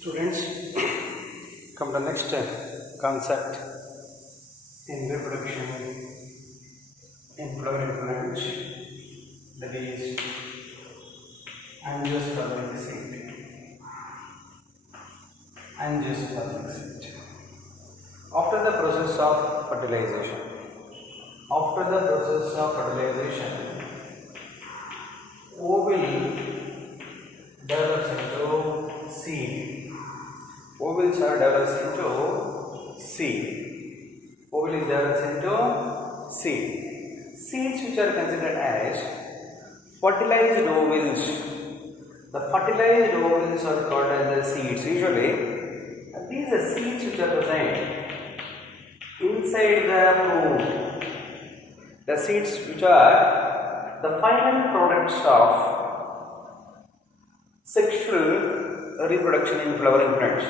Students, come to next concept in reproduction in flowering plants, that is angiospermic seed. Angiospermic seed. After the process of fertilization, ovule develops into seed. Ovules are developed into seed. Ovule is developed into seed. Seeds which are considered as fertilized ovules. The fertilized ovules are called as the seeds. Usually, these are seeds which are present inside the fruit. The seeds which are the final products of sexual reproduction in flowering plants.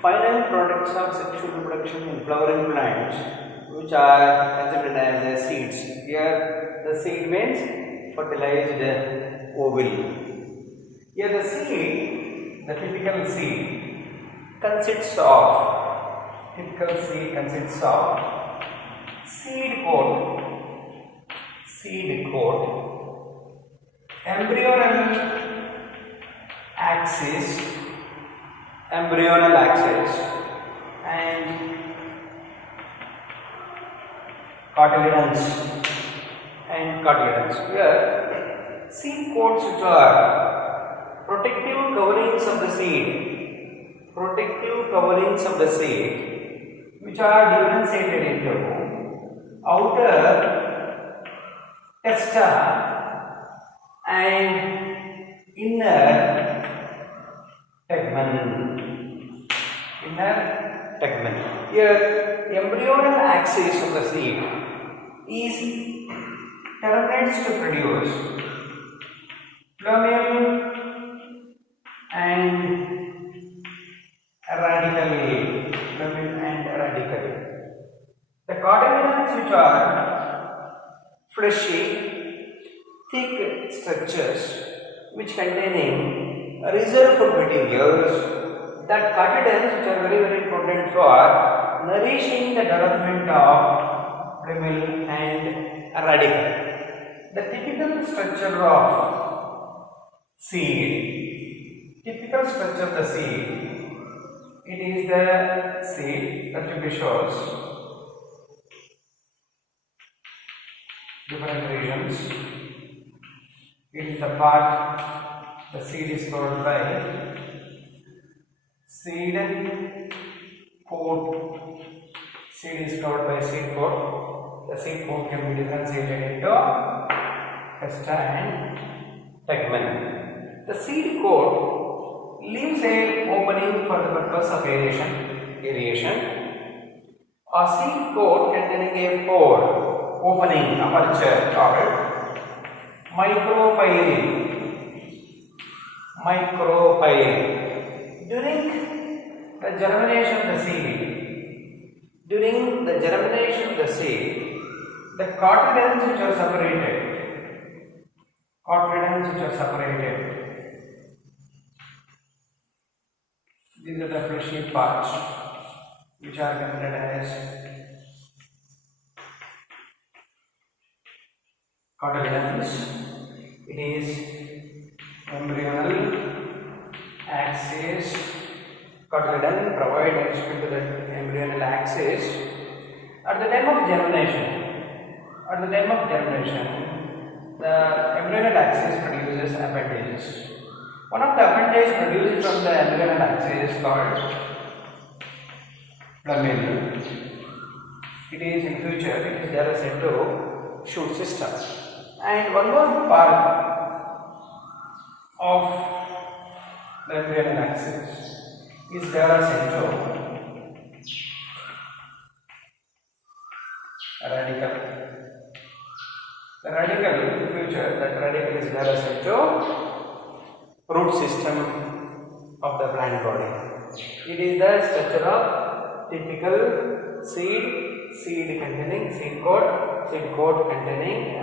Final products of sexual reproduction in flowering plants, which are considered as the seeds. Here the seed means fertilized ovule. Here the seed, the typical seed consists of seed coat, embryonal axis and cotyledons. Here seed coats which are protective coverings of the seed, which are differentiated into outer testa and inner tegmen. Here, embryonal axis of the seed terminates to produce plumule and radicle. The cotyledons, which are fleshy, thick structures which containing reserve food materials. That cotyledons, which are very important for nourishing the development of plumule and radicle. The typical structure of seed. It is the seed that will be shows different regions. It is the part the seed is covered by seed coat. Seed is covered by seed coat. The seed coat can be differentiated into testa and tegmen. The seed coat leaves an opening for the purpose of aeration. A seed coat containing a pore, opening, aperture called micropyle. During the germination of the seed, the cotyledons which are separated, these are the fleshy parts which are considered as cotyledons. It is embryonal axis. Cotyledon provide addition to the embryonal axis. At the time of germination, the embryonal axis produces appendages. One of the appendages produced from the embryonal axis is called plumule. It is in future developed into shoot system. And one more part of the embryonal axis is developed into a radicle. The radicle in future, that radicle is developed into root system of the plant body. It is the structure of typical seed containing seed coat containing a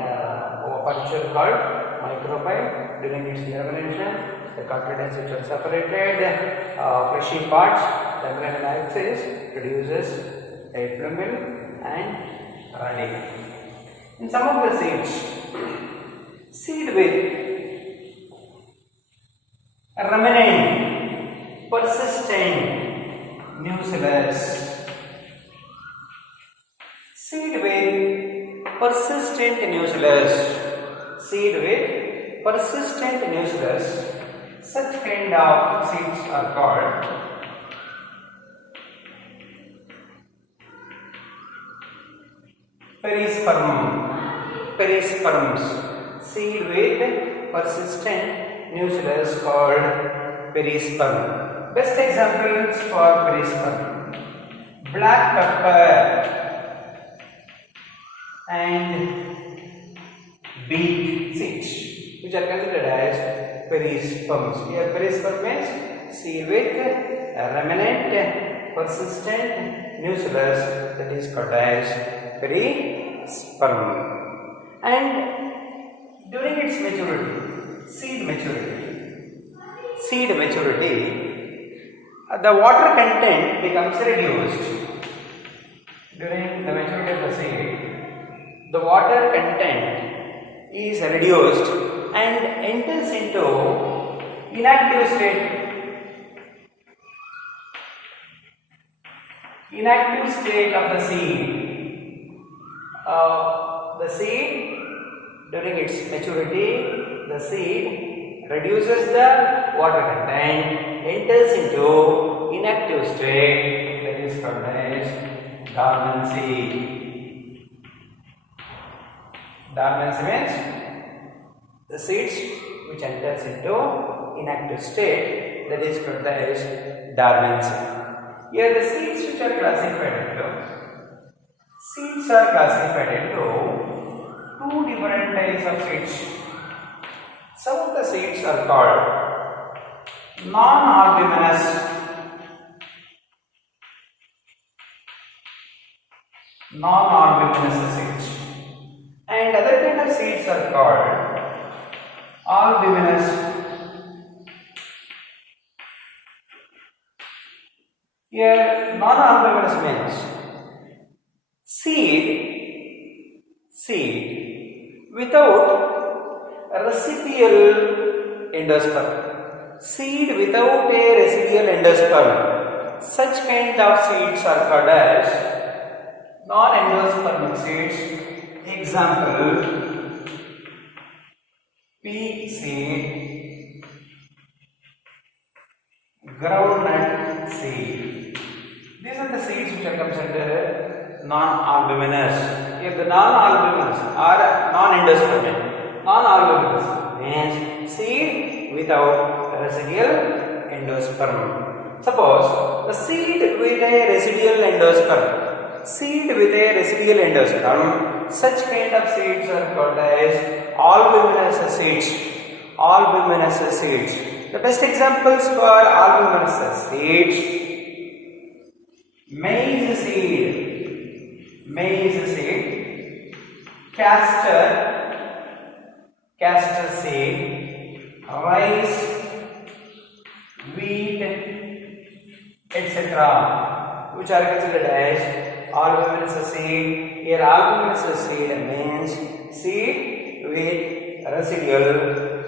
puncture called micropyle during its germination. the cotyledons which are separated, fleshy parts, the membrane axis produces a plumule and radicle. In some of the seeds, seed with remnant persistent nucleus, seed with persistent nucleus, seed with persistent nucleus, such kind of seeds are called perisperms. Seed with persistent nucleus called perisperm. Best examples for perisperm: black pepper and beet seeds, which are considered as perisperms. Here perisperm means seed with a remnant persistent nucleus, that is called as perisperm. And during its maturity, seed maturity, the water content becomes reduced. During the maturity of the seed, the water content is reduced and enters into inactive state. Inactive state of the seed. The seed, during its maturity, the seed reduces the water content, enters into inactive state, that is called as dormancy. Dormancy means the seeds which enters into inactive state, that is called as dormancy. Here the seeds which are classified into two different types of seeds. Some of the seeds are called non-albuminous seeds, and other kind of seeds are called albuminous. Here non-albuminous means seed without residual endosperm. Seed without a residual endosperm. Such kind of seeds are called as non-endospermic seeds. Example: pea seed, groundnut seed. These are the seeds which are considered non-albuminous. If the non-albuminous or non-endospermic, non-albuminous means seed without residual endosperm. Suppose the seed with a residual endosperm, such kind of seeds are called as albuminous seeds. The best examples for albuminous seeds: maize seed, castor seed, rice, wheat, etc., which are considered as albuminous seed. Here albuminous seed means seed with residual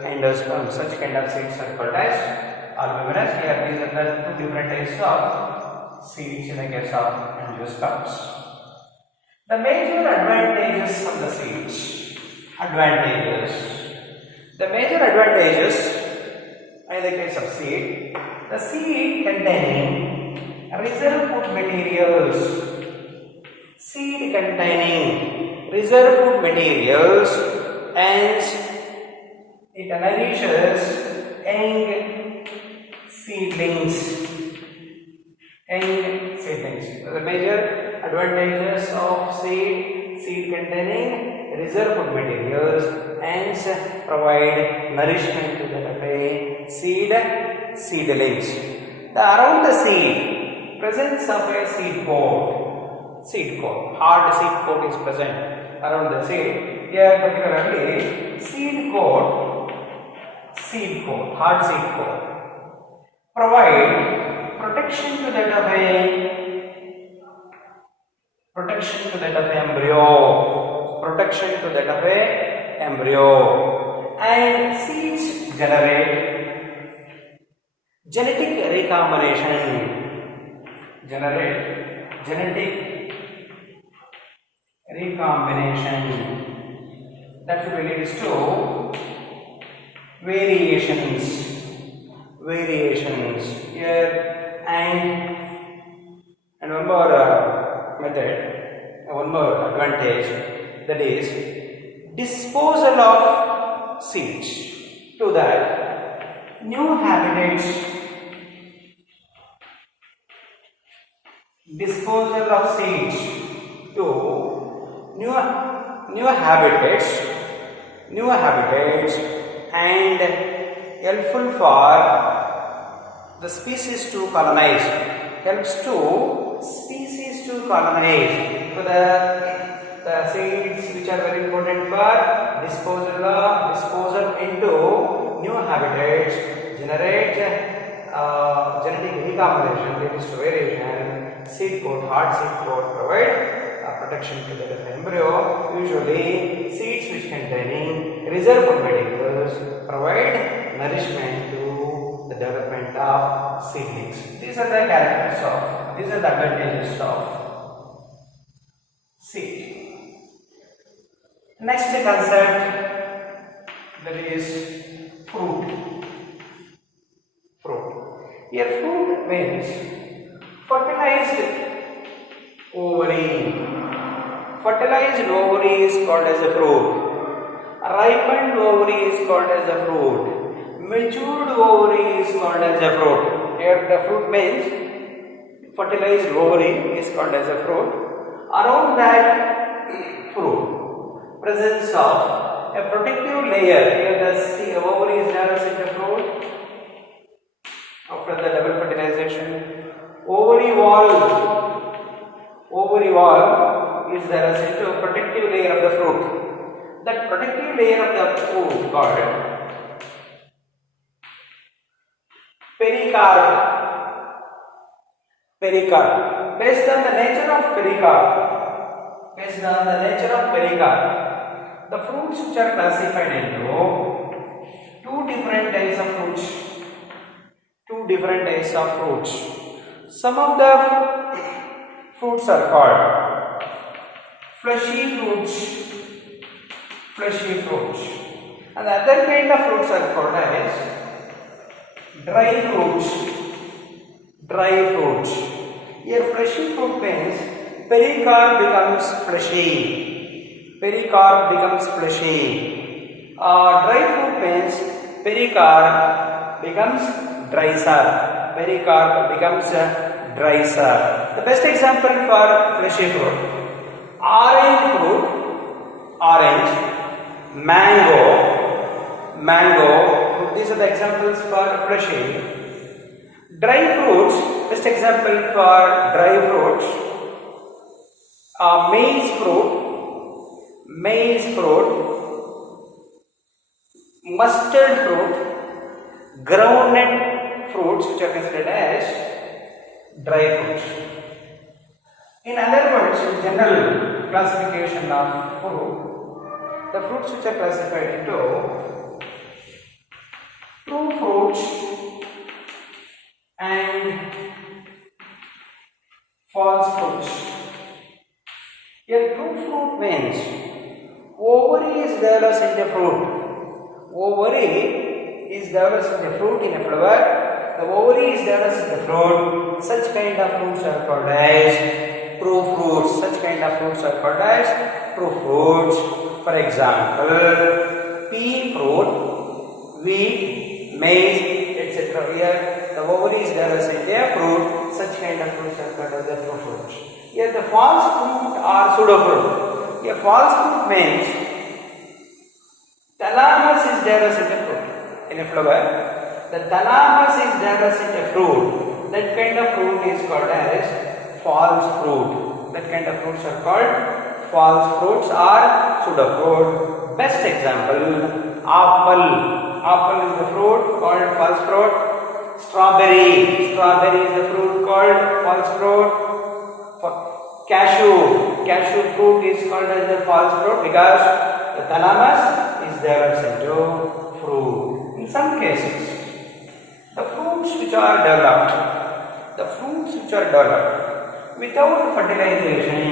endosperm. Such kind of seeds are called as albuminous. Here these are the two different types of seeds in the case of angiosperms. The major advantages of the seeds. The major advantages in the case of seed: the seed containing reserve food materials. And it nourishes young seedlings. The major advantages of seed containing reserve food materials and provide nourishment to the seedlings. Around the seed, presence of a seed coat, hard seed coat is present around the seed. Here particularly seed coat seed coat, hard seed coat. Provide protection to that of embryo. Protection to that of embryo. And seeds generate genetic recombination. Generate genetic recombination. That will lead to variations here, and one more method, one more advantage, that is disposal of seeds to that new habitats. Disposal of seeds to new habitats and helpful for the species to colonize, helps to species to colonize. So the seeds which are very important for disposal into new habitats, generate genetic recombination, leads to variation. Seed coat, hard seed coat provide protection to the embryo. Usually seeds which containing reserve food materials provide nourishment to the development of seedlings. These are the advantages of seed. Next concept, that is fruit. Here fruit means fertilized ovary. Fertilized ovary is called as a fruit. Ripened ovary is called as a fruit. Matured ovary is called as a fruit. Here the fruit means fertilized ovary is called as a fruit. Around that fruit, presence of a protective layer. Here the ovary is developed into fruit. After the double fertilization, ovary wall is developed into a protective layer of the fruit. That protective layer of the fruit called pericarp. Based on the nature of pericarp, the fruits which are classified into two different types of fruits. Some of the fruits are called fleshy fruits, and the other kind of fruits are called as dry fruits. Here fleshy fruit means pericarp becomes fleshy. Dry fruit means pericarp becomes dry sir. The best example for fleshy fruit: orange, mango. These are the examples for fleshy. Dry fruits, best example for dry fruits: maize fruit, mustard fruit, groundnut fruits, which are considered as dry fruits. In other words, in general classification of fruit, the fruits which are classified into true fruits and false fruits. Here true fruit means ovary is developed in the fruit. In a flower. The ovary is developed in the fruit. Such kind of fruits are called as true fruits. For example, pea fruit, wheat, maize, etc. Here the ovary is developed in the fruit. Such kind of fruits are called as the true fruits. Here the false fruit or pseudo fruit. Here false fruit means thalamus is developed in the fruit. In a flower, the thalamus is developed in the fruit. That kind of fruit is called as false fruit. That kind of fruits are called false fruits or pseudo fruit. Best example: apple. Apple is the fruit called false fruit. Strawberry. Strawberry is the fruit called false fruit. Cashew. Cashew fruit is called as the false fruit because the thalamus is develops into fruit. In some cases, the fruits which are developed without fertilization,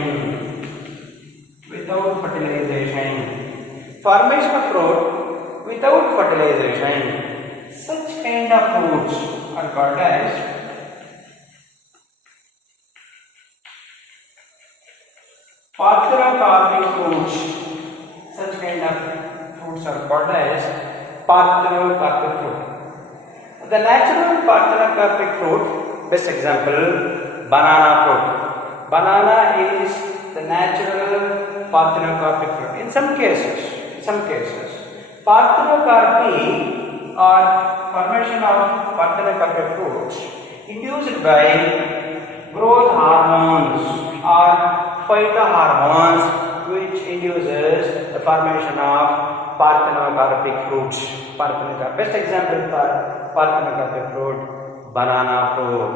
formation of fruit without fertilization, such kind of fruits are called as parthenocarpic fruits. Such kind of fruits are called as parthenocarpic fruit. The natural parthenocarpic fruit, best example, banana fruit. Banana is the natural parthenocarpic fruit. In some cases, parthenocarpy or formation of parthenocarpic fruits induced by growth hormones or phytohormones which induces the formation of parthenocarpic fruits. Best example for parthenocarpic fruit, banana fruit.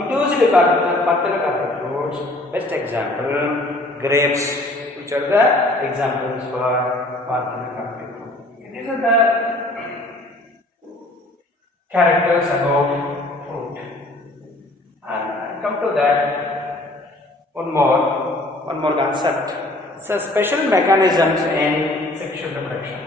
Induced parthenocarpic fruits, best example, grapes, which are the examples for parthenocarpic fruit. These are the characters about fruit. And come to that. One more concept. So special mechanisms in sexual reproduction.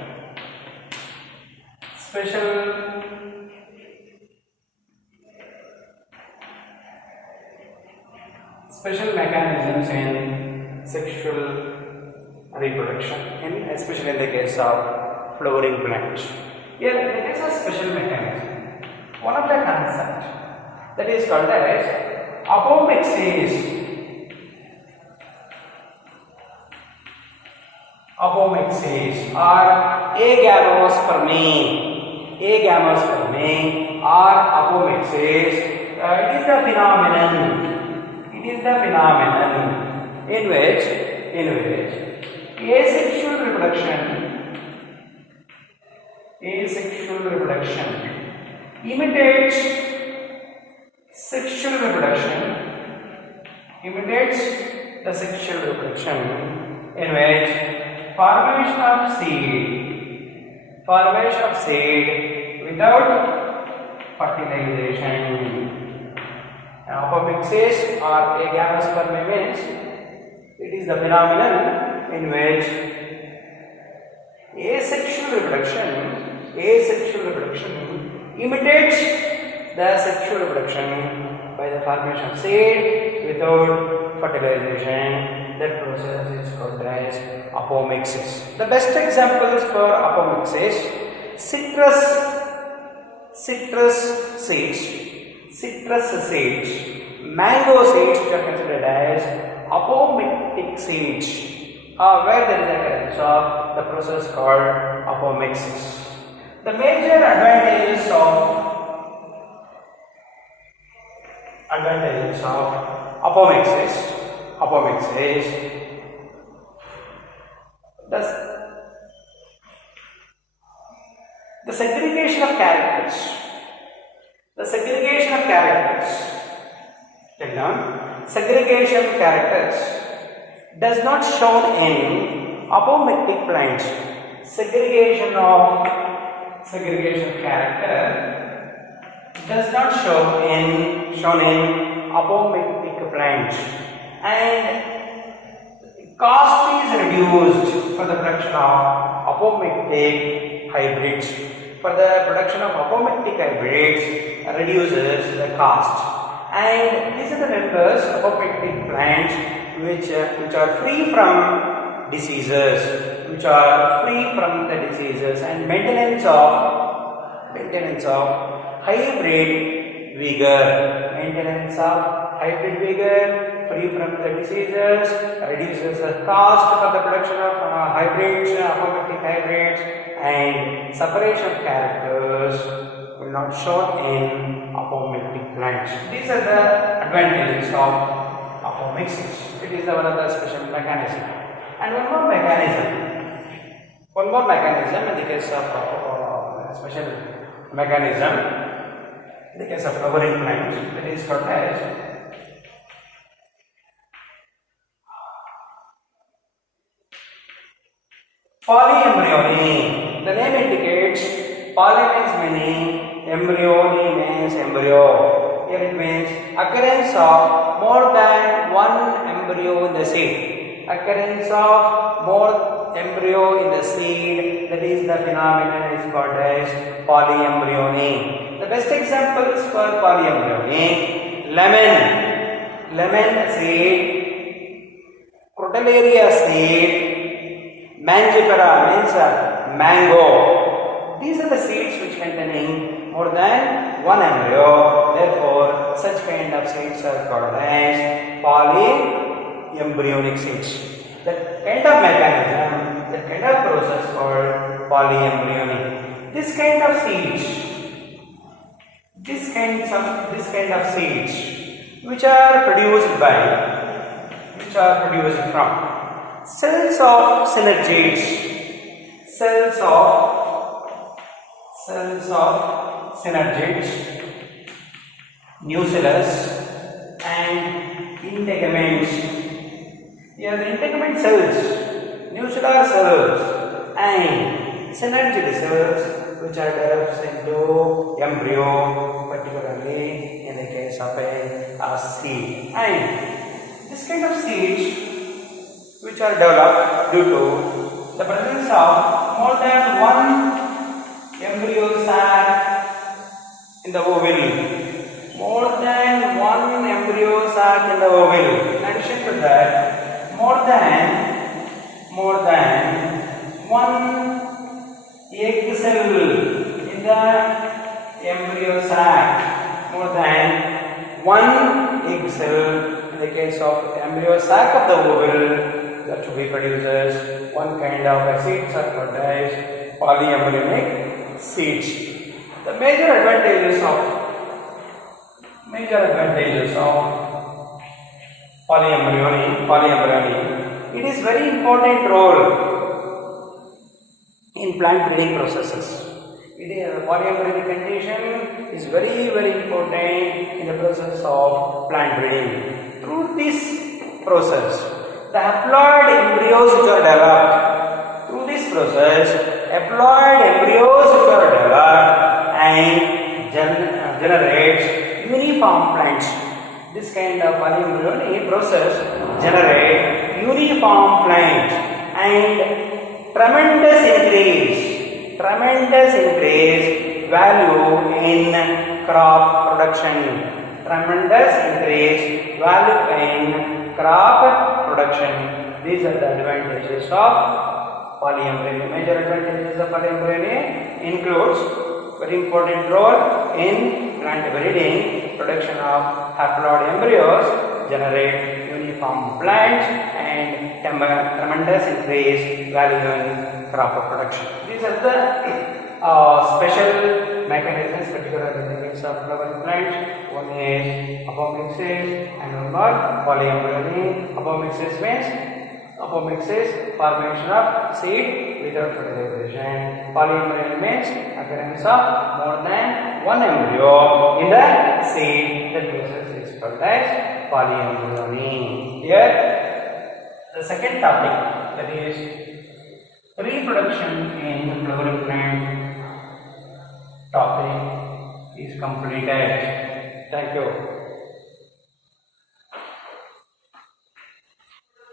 Special mechanisms in sexual reproduction, especially in the case of flowering plants. Here it is a special mechanism. One of the concepts that is called as apomixis. Apomixis or agamospermy. Agamospermy or apomixis. It is the phenomenon in which asexual reproduction imitates sexual reproduction, the sexual reproduction in which formation of seed without fertilization. Apomixis or agamospermy means it is the phenomenon in which asexual reproduction imitates the sexual reproduction by the formation of seed without fertilization. That process is called as apomixis. The best examples for apomixis: citrus seeds, mango seeds, which are considered as apomictic seeds, where there is a occurrence of the process called apomixis. The major advantages of apomixis. The segregation of characters. Take down. Segregation of characters does not shown in apomictic plants. Segregation of character does not shown in apomictic plants, and cost is reduced for the production of apomictic hybrids. For the production of apomictic hybrids reduces the cost. And these are the members of apomictic plants which are free from diseases, and maintenance of hybrid vigor, free from the diseases, reduces the cost for the production of apomictic hybrids, and separation of characters will not shown in apomictic plants. These are the advantages of apomixis. It is one of the special mechanism. And one more mechanism One more mechanism in the case of special mechanism in the case of flowering plants, that is called as polyembryony. The name indicates poly means many, embryony means embryo. Here it means occurrence of more than one embryo in the seed. Occurrence of more embryo in the seed, that is the phenomenon is called as polyembryony. The best examples for polyembryony: lemon seed, crotalaria seed, mangifera means mango. These are the seeds which containing more than one embryo. Therefore, such kind of seeds are called as polyembryonic seeds. That kind of mechanism, that kind of process called polyembryony. This kind of seeds, which are produced from cells of synergids, nucellus and integuments. Here the integument cells, nuclear cells and synergid cells which are developed into embryo, particularly in the case of a seed. And this kind of seeds which are developed due to the presence of more than one embryo sac in the ovule. More than one embryo sac in the ovule. In addition to that, more than one egg cell in the embryo sac. More than one egg cell in the case of embryo sac of the ovule, that to be produces one kind of seeds are called as polyembryonic seeds. The major advantages of polyembryony, it is very important role in plant breeding processes. Polyembryonic condition is very important in the process of plant breeding. Through this process, the haploid embryos which are developed, through this process, haploid embryos which are developed and generates uniform plants. This kind of polyembryony process generate uniform plants and tremendous increase value in crop production. These are the advantages of polyembryony. Major advantages of polyembryony includes very important role in plant breeding, production of haploid embryos, generate uniform plants and tremendous increase value in crop production. These are the special mechanisms, particularly in the case of flowering plants. One is apomixis and one more polyembryony. Apomixis formation of seed without fertilization. Polyembryony means occurrence of more than one embryo in the seed. That process is called as polyembryony. Here, the second topic, that is reproduction in flowering plant topic is completed. Thank you.